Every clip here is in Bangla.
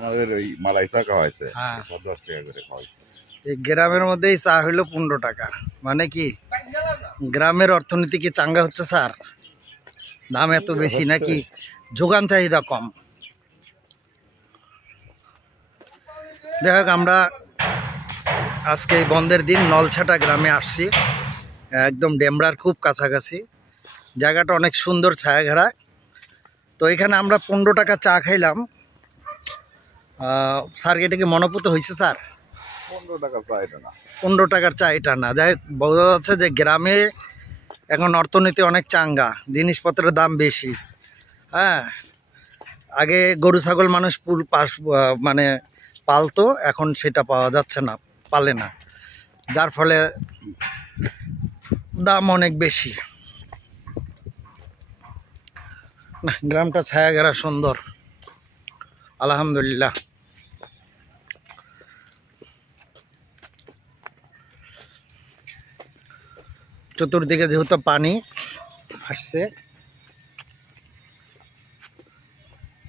আমাদের ওই মালাই চা খাওয়াইছে, হ্যাঁ 10 টাকা করে খাওয়াইছে। এই গ্রামের মধ্যেই চা হইলো 15 টাকা। মানে কি গ্রামের অর্থনীতি কি চাঙ্গা হচ্ছে স্যার? দাম এত বেশি নাকি যোগান চাহিদা কম? দেখ আমরা আজকে এই বন্ধের দিন নলছাটা গ্রামে আসছি, একদম ডেমরার খুব কাছাকাছি। জায়গাটা অনেক সুন্দর, ছায়াঘেরা। তো এখানে আমরা 15 টাকা চা খাইলাম। স্যার এটা কি মনোপুত হয়েছে স্যার? 15 টাকা চা এটা না, 15 টাকার চা এটা না। যাই হোক, বোঝা যাচ্ছে যে গ্রামে এখন অর্থনীতি অনেক চাঙ্গা, জিনিসপত্রের দাম বেশি। হ্যাঁ, আগে গরু ছাগল মানুষ মানে পালতো, এখন সেটা পাওয়া যাচ্ছে না, পালে না, যার ফলে দাম অনেক বেশি। না, গ্রামটা ছায়াঘেরা সুন্দর, আলহামদুলিল্লাহ। চতুর্দিকে যেহেতু পানি আসছে,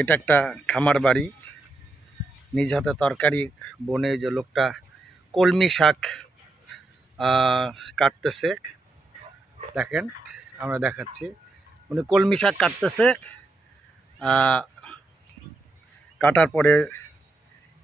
এটা একটা খামার বাড়ি। নিজ হাতে তরকারি বনে যে লোকটা কলমি শাক কাটতেছে, দেখেন আমরা দেখাচ্ছি, উনি কলমি শাক কাটতেছে। কাটার পরে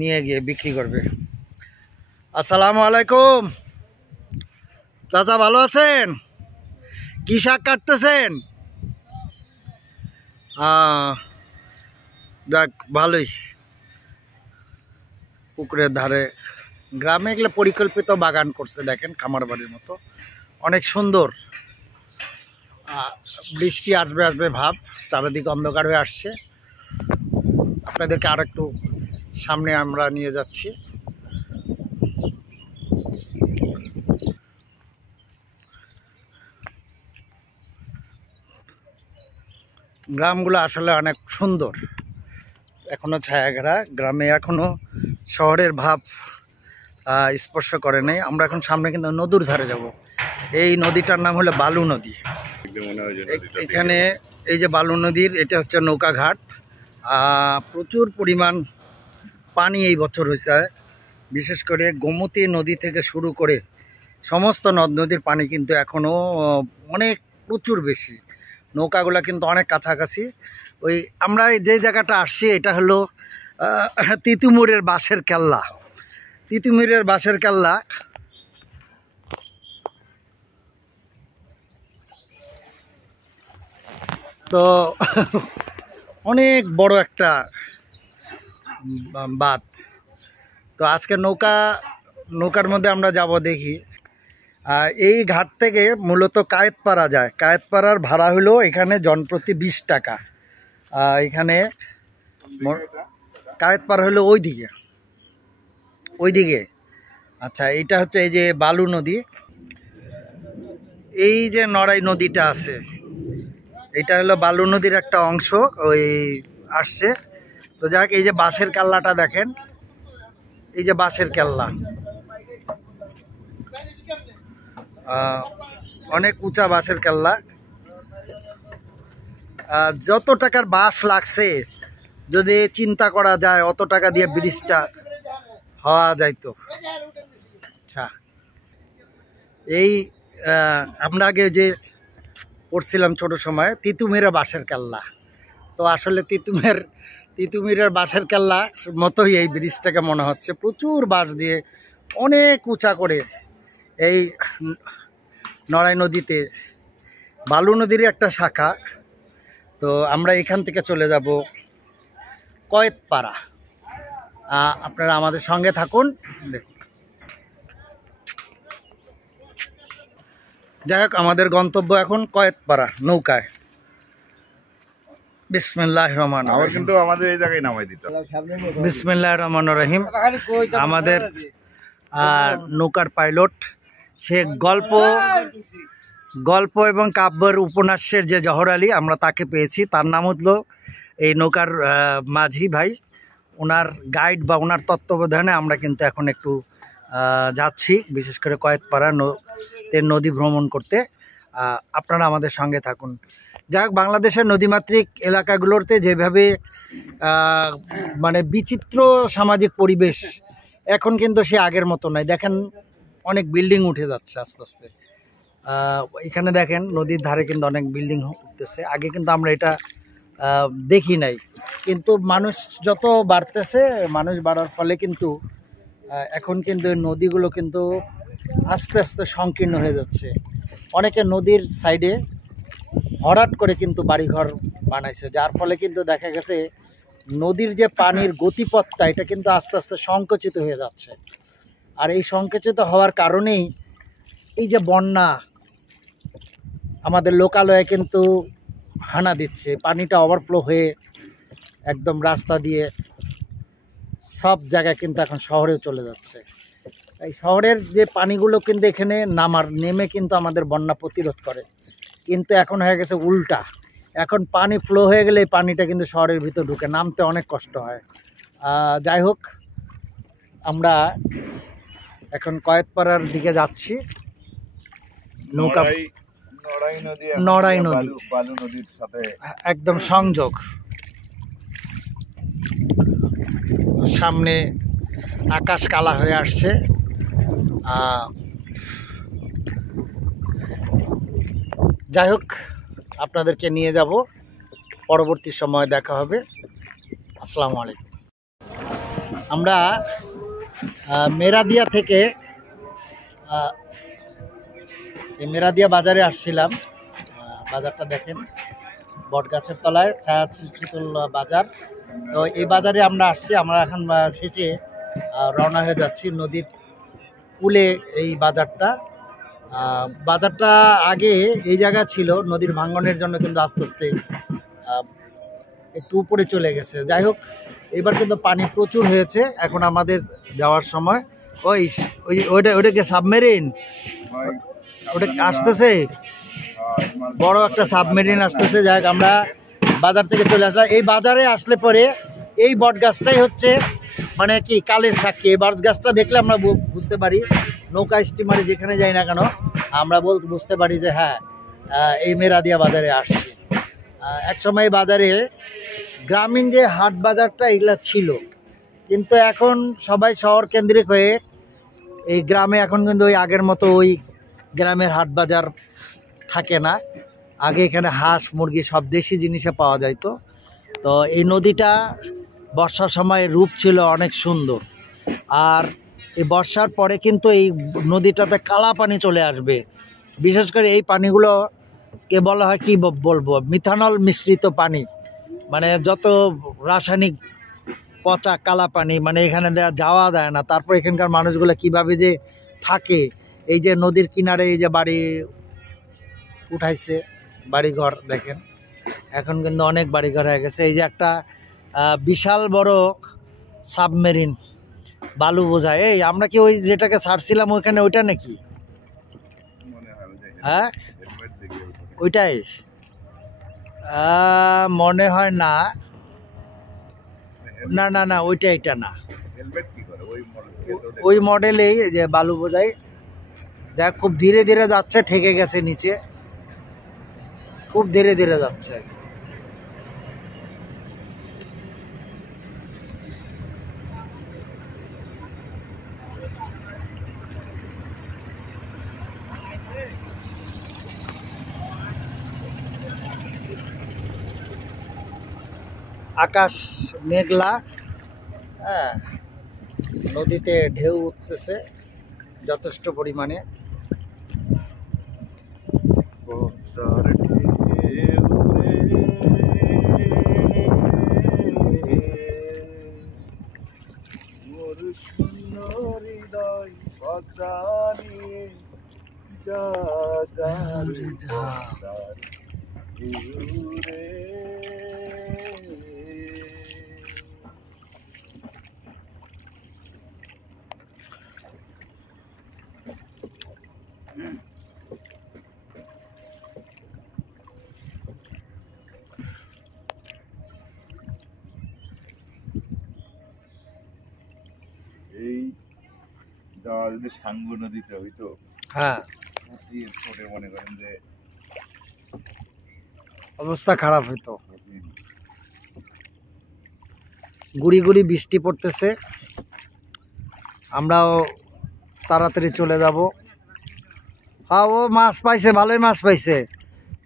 নিয়ে গিয়ে বিক্রি করবে। আসসালামু আলাইকুম চাচা, ভালো আছেন? কি শাক কাটতেছেন? যাক, ভালোই। পুকুরের ধারে গ্রামে এগুলো পরিকল্পিত বাগান করছে, দেখেন খামার বাড়ির মতো, অনেক সুন্দর। বৃষ্টি আসবে আসবে ভাব, চারিদিকে অন্ধকার হয়ে আসছে। আপনাদেরকে আর একটু সামনে আমরা নিয়ে যাচ্ছি। গ্রামগুলো আসলে অনেক সুন্দর, এখনো ছায়াঘেরা। গ্রামে এখনো শহরের ভাব স্পর্শ করে নাই। আমরা এখন সামনে কিন্তু নদীর ধারে যাব। এই নদীটার নাম হলো বালু নদী। এখানে এই যে বালু নদীর, এটা হচ্ছে নৌকা ঘাট। প্রচুর পরিমাণ পানি এই বছর হয়েছে, বিশেষ করে গোমতী নদী থেকে শুরু করে সমস্ত নদ নদীর পানি কিন্তু এখনও অনেক প্রচুর বেশি। নৌকাগুলা কিন্তু অনেক কাছাকাছি। ওই আমরা যে জায়গাটা আসছি এটা হলো তিতুমিরের বাঁশের কেল্লা। তিতুমিরের বাঁশের কেল্লা তো অনেক বড় একটা বাঁধ। তো আজকে নৌকার মধ্যে আমরা যাব, দেখি। এই ঘাট থেকে মূলত কায়েতপাড়া যায়। কায়েতপাড়ার ভাড়া হলো এখানে জনপ্রতি 20 টাকা। এখানে কায়েতপাড়া হলো ওইদিকে। আচ্ছা, এইটা হচ্ছে এই যে বালু নদী। এই যে নড়াই নদীটা আছে, এটা হলো বালু নদীর একটা অংশ, ওই আসছে। তো যাক, এই যে বাঁশের কেল্লাটা দেখেন, এই যে বাঁশের কেল্লা, অনেক উঁচা বাঁশের কেল্লা। যত টাকার বাঁশ লাগছে যদি চিন্তা করা যায়, অত টাকা দিয়ে ব্রিজটা হওয়া যাইতো। আচ্ছা, এই আমরা আগে যে পড়ছিলাম ছোট সময়, তিতুমিরের বাঁশের কেল্লা। তো আসলে তিতুমিরের বাঁশের কেল্লা মতোই এই ব্রিজটাকে মনে হচ্ছে। প্রচুর বাঁশ দিয়ে অনেক উঁচা করে এই নড়াই নদীতে, বালু নদীরই একটা শাখা। তো আমরা এখান থেকে চলে যাব কয়েতপাড়া। আপনারা আমাদের সঙ্গে থাকুন, দেখুন। যাই হোক, আমাদের গন্তব্য এখন কয়েতপাড়া নৌকায়। বিসমিল্লাহির রহমানির রহিম। কিন্তু আমাদের এই জায়গায় নামাই দিত। বিসমিল্লাহির রহমানির রহিম। আমাদের নৌকার পাইলট, সে গল্প এবং কাব্যের উপন্যাসের যে জহর আলী, আমরা তাকে পেয়েছি। তার নাম হলো এই নৌকার মাঝি ভাই। ওনার গাইড বা ওনার তত্ত্বাবধানে আমরা কিন্তু এখন একটু যাচ্ছি, বিশেষ করে কয়েতপাড়া নদী ভ্রমণ করতে। আপনারা আমাদের সঙ্গে থাকুন। যাক, বাংলাদেশের নদীমাতৃক এলাকাগুলোতে যেভাবে মানে বিচিত্র সামাজিক পরিবেশ, এখন কিন্তু সে আগের মতো নাই। দেখেন অনেক বিল্ডিং উঠে যাচ্ছে আস্তে আস্তে। এখানে দেখেন নদীর ধারে কিন্তু অনেক বিল্ডিং উঠতেছে। আগে কিন্তু আমরা এটা দেখি নাই, কিন্তু মানুষ যত বাড়তেছে, মানুষ বাড়ার ফলে কিন্তু এখন কিন্তু নদীগুলো কিন্তু আস্তে আস্তে সংকীর্ণ হয়ে যাচ্ছে। অনেকে নদীর সাইডে ভরাট করে কিন্তু বাড়িঘর বানাইছে, যার ফলে কিন্তু দেখা গেছে নদীর যে পানির গতিপথটা এটা কিন্তু আস্তে আস্তে সংকুচিত হয়ে যাচ্ছে। আর এই সংকুচিত হওয়ার কারণেই এই যে বন্যা আমাদের লোকালয়ে কিন্তু হানা দিচ্ছে, পানিটা ওভারফ্লো হয়ে একদম রাস্তা দিয়ে সব জায়গায় কিন্তু এখন শহরেও চলে যাচ্ছে। এই শহরের যে পানিগুলো কিন্তু এখানে নেমে কিন্তু আমাদের বন্যা প্রতিরোধ করে, কিন্তু এখন হয়ে গেছে উল্টা। এখন পানি ফ্লো হয়ে গেলে এই পানিটা কিন্তু শহরের ভিতর ঢুকে, নামতে অনেক কষ্ট হয়। যাই হোক, আমরা এখন কয়েতপাড়ার দিকে যাচ্ছি। নৌকা নড়াই নদী বালু নদীর সাথে একদম সংযোগ। সামনে আকাশ কালা হয়ে আসছে। যাই হোক, আপনাদেরকে নিয়ে যাব, পরবর্তী সময় দেখা হবে। আসসালামু আলাইকুম। আমরা মেরাদিয়া থেকে এই মেরাদিয়া বাজারে আসছিলাম। বাজারটা দেখেন, বটগাছের তলায় ছায়া শীতল বাজার। তো এই বাজারে আমরা আসছি। আমরা এখন শেষে রওনা হয়ে যাচ্ছি নদীর কূলে। এই বাজারটা আগে এই জায়গা ছিল, নদীর ভাঙনের জন্য কিন্তু আস্তে আস্তে একটু উপরে চলে গেছে। যাই হোক, এবার কিন্তু পানি প্রচুর হয়েছে এখন আমাদের যাওয়ার সময়। ওইটাকে সাবমেরিন, ওটা আসতেছে, বড় একটা সাবমেরিন আসতেছে। যাই হোক, আমরা বাজার থেকে চলে আসলাম। এই বাজারে আসলে পরে এই বট গাছটাই হচ্ছে মানে কি কালের সাক্ষী। এই বট গাছটা দেখলে আমরা বুঝতে পারি, নৌকা স্টিমারে যেখানে যাই না কেন আমরা বুঝতে পারি যে হ্যাঁ, এই মেরাদিয়া বাজারে আসছি। একসময় বাজারে গ্রামীণ যে হাট বাজারটা এগুলা ছিল, কিন্তু এখন সবাই শহর কেন্দ্রিক হয়ে এই গ্রামে এখন কিন্তু ওই আগের মতো ওই গ্রামের হাট বাজার থাকে না। আগে এখানে হাঁস মুরগি সব দেশি জিনিসে পাওয়া যাইতো। তো এই নদীটা বর্ষার সময় রূপ ছিল অনেক সুন্দর। আর এই বর্ষার পরে কিন্তু এই নদীটাতে কালা পানি চলে আসবে। বিশেষ করে এই পানিগুলোকে বলা হয় কি বলবো, মিথানল মিশ্রিত পানি। মানে যত রাসায়নিক পচা কালা পানি, মানে এখানে যাওয়া যায় না। তারপর এখানকার মানুষগুলো কিভাবে যে থাকে, এই যে নদীর কিনারে এই যে বাড়ি উঠাইছে, বাড়িঘর দেখেন, এখন কিন্তু অনেক বাড়িঘর হয়ে গেছে। এই যে একটা বিশাল বড় সাবমেরিন বালু বোঝায়। এই আমরা কি ওই যেটাকে ছাড়ছিলাম ওইখানে, ওইটা নাকি? হ্যাঁ, ওইটাই মনে হয়। না না না না, ওইটা এটা না, ওই মডেলেই যে বালু বোঝাই। যা খুব ধীরে ধীরে যাচ্ছে, ঠেকে গেছে নিচে, খুব ধীরে ধীরে যাচ্ছে। আকাশ মেঘলা, হ্যাঁ, নদীতে ঢেউ উঠতেছে যথেষ্ট পরিমাণে। এই যাওয়া যদি সাঙ্গ নদীতে হইতো, হ্যাঁ, মনে করেন যে অবস্থা খারাপ হইতো। গুড়ি গুড়ি বৃষ্টি পড়তেছে, আমরাও তাড়াতাড়ি চলে যাব। হ্যাঁ, ও মাছ পাইছে, ভালোই মাছ পাইছে,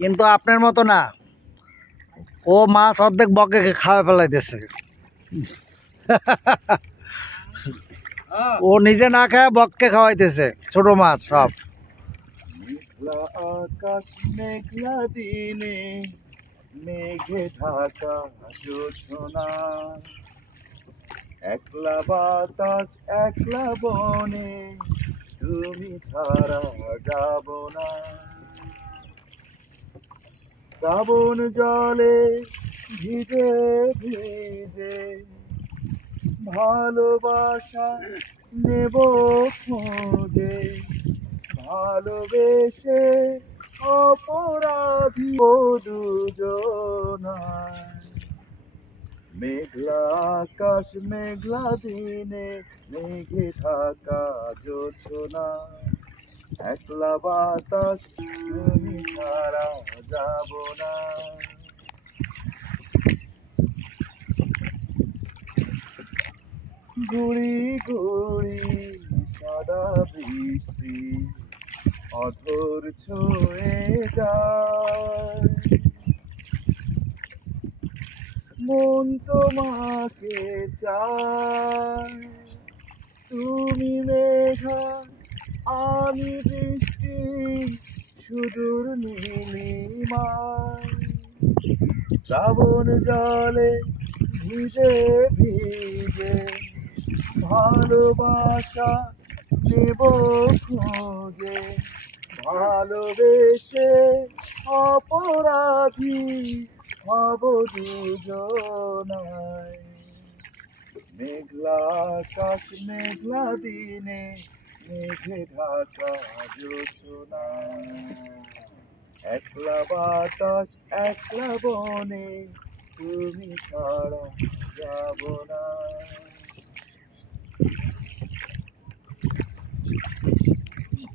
কিন্তু আপনার মতো না, ও মাছ অর্ধেক বকে খাওয়া ফেলাইতেছে। ও নিজে না খায় বককে খাওয়াইতেছে ছোট মাছ সব। মেঘলা আকাশ মেঘলা দিনে মেঘে ঢাকা জোছনা, একলা বাতাস একলা বনে তুমি ছাড়া যাব না। শ্রাবণ জলে ভিজে ভিজে ভালোবাসা নেব খোঁজে, ভালোবেসে অপরাধী ও দুজনায়। মেঘলা আকাশ মেঘলা দিনে মেঘে ঢাকা জোছনা, একলা বাতাস তুমি ছাড়া যাব না। গুড়ি গুড়ি সাদা বৃষ্টি অধর ছুঁয়ে যায়, মন তোমাকে চায়। তুমি মেঘা আমি বৃষ্টি সুদূর নীলিমায়, শ্রাবণ জলে ভিজে ভিজে ভালোবাসা নেব খোঁজে, ভালোবেসে অপরাধী হব দুজনায়। মেঘলা আকাশ মেঘলা দিনে মেঘে ঢাকা জোছনা, একলা বাতাস একলা বনে তুমি ছাড়া যাব না।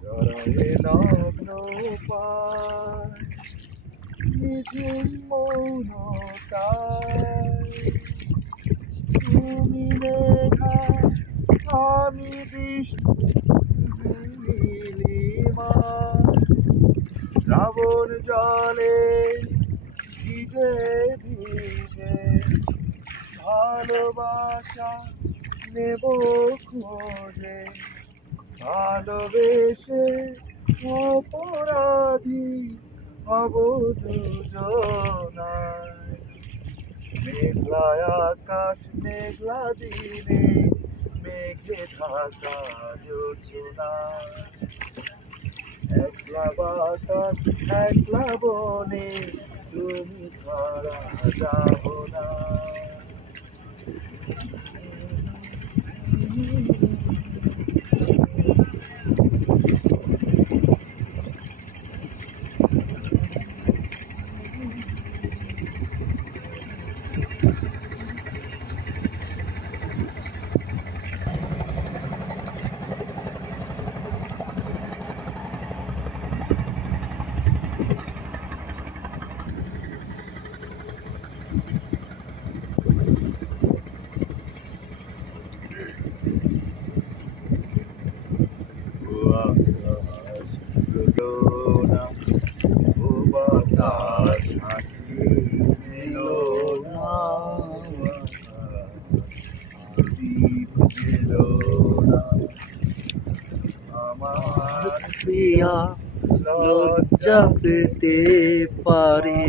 জড়ায়ে নগ্ন পায় নিঝুম মৌনতায়, তুমি মেঘা আমি বৃষ্টি নীলিমা, শ্রাবণ জলে ভিজে ভিজে ভালোবাসা নেব খোঁজে, ভালোবেসে অপরাধী হব দুজনায়। মেঘলা আকাশ মেঘলা দিনে মেঘে ঢাকা জোছনা, একলা বাতাস একলা বনে তুমি ছাড়া যাব না। আমার প্রিয়া লজ্জা পেতে পারে,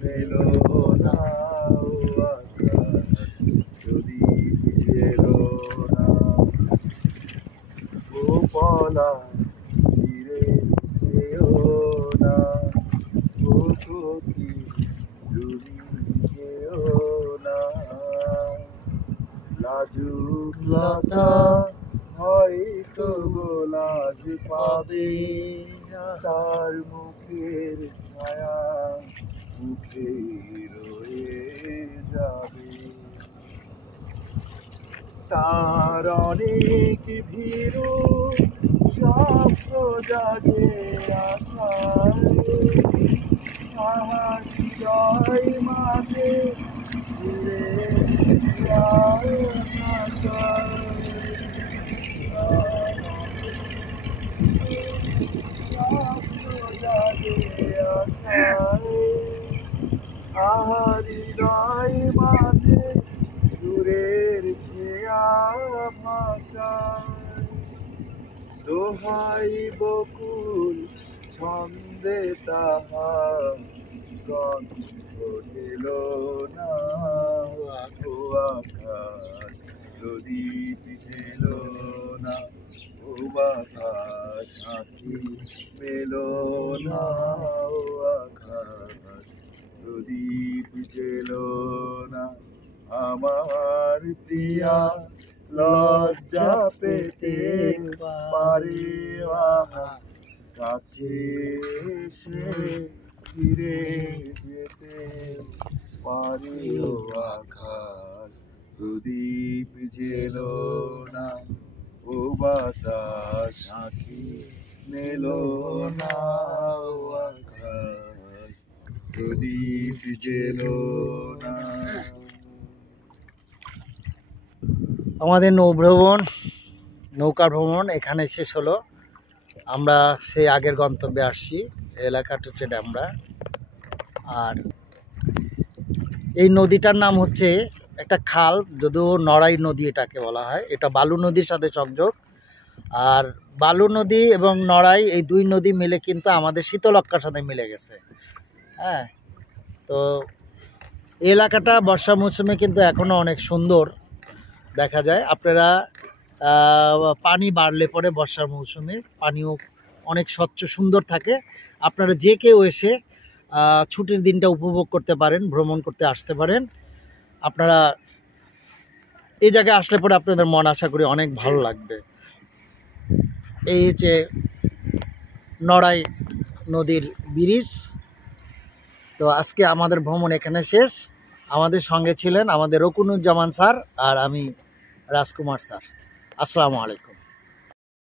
মেলো না ও আকাশ যদি ভিজেলো না ও পলা ফিরে যেও না ও সখী তুমি যেও না লাজুক লতা হয়তো গোলাজ পাবে তার মুখের ছায়া মুখে রয়ে যাবে তার অনেক ভীরু স্বপ্ন জাগে আশায় সাহায্য মাঝে ঘুরে যায় আকাশ। হৃদয় মাঝে সুরের খেয়া ভাষায় দোহাই বকুল ছন্দে তাহার গন্ধ দিল না ও আকাশ যদি পিছিল না ও বাতাস আঁকি মেলো না ও আকাশ যদি পিছিল না আমার প্রিয়া লজ্জা পেতে পারে আহা কাছে এসে ফিরে যেতে পারি ও আকাশ প্রদীপ জেলো না ও বাতাস আঁকি মেলো না ও আকাশ প্রদীপ জেলো না। আমাদের নৌকা ভ্রমণ এখানে শেষ হলো। আমরা সেই আগের গন্তব্যে আসছি। এলাকাটা হচ্ছে ড্যামরা। আর এই নদীটার নাম হচ্ছে একটা খাল, যদিও নড়াই নদী এটাকে বলা হয়। এটা বালু নদীর সাথে সংযোগ। আর বালু নদী এবং নড়াই এই দুই নদী মিলে কিন্তু আমাদের শীতলক্ষ্যার সাথে মিলে গেছে। হ্যাঁ, তো এই এলাকাটা বর্ষা মৌসুমে কিন্তু এখনও অনেক সুন্দর দেখা যায়। আপনারা পানি বাড়লে পরে বর্ষার মৌসুমে পানিও অনেক স্বচ্ছ সুন্দর থাকে। আপনারা যে কেউ এসে ছুটির দিনটা উপভোগ করতে পারেন, ভ্রমণ করতে আসতে পারেন। আপনারা এই জায়গায় আসলে পরে আপনাদের মন আশা করি অনেক ভালো লাগবে। এই হচ্ছে নড়াই নদীর ব্রিজ। তো আজকে আমাদের ভ্রমণ এখানে শেষ। আমাদের সঙ্গে ছিলেন আমাদের রকুনুজ্জামান স্যার আর আমি রাজকুমার স্যার। আসসালামু আলাইকুম।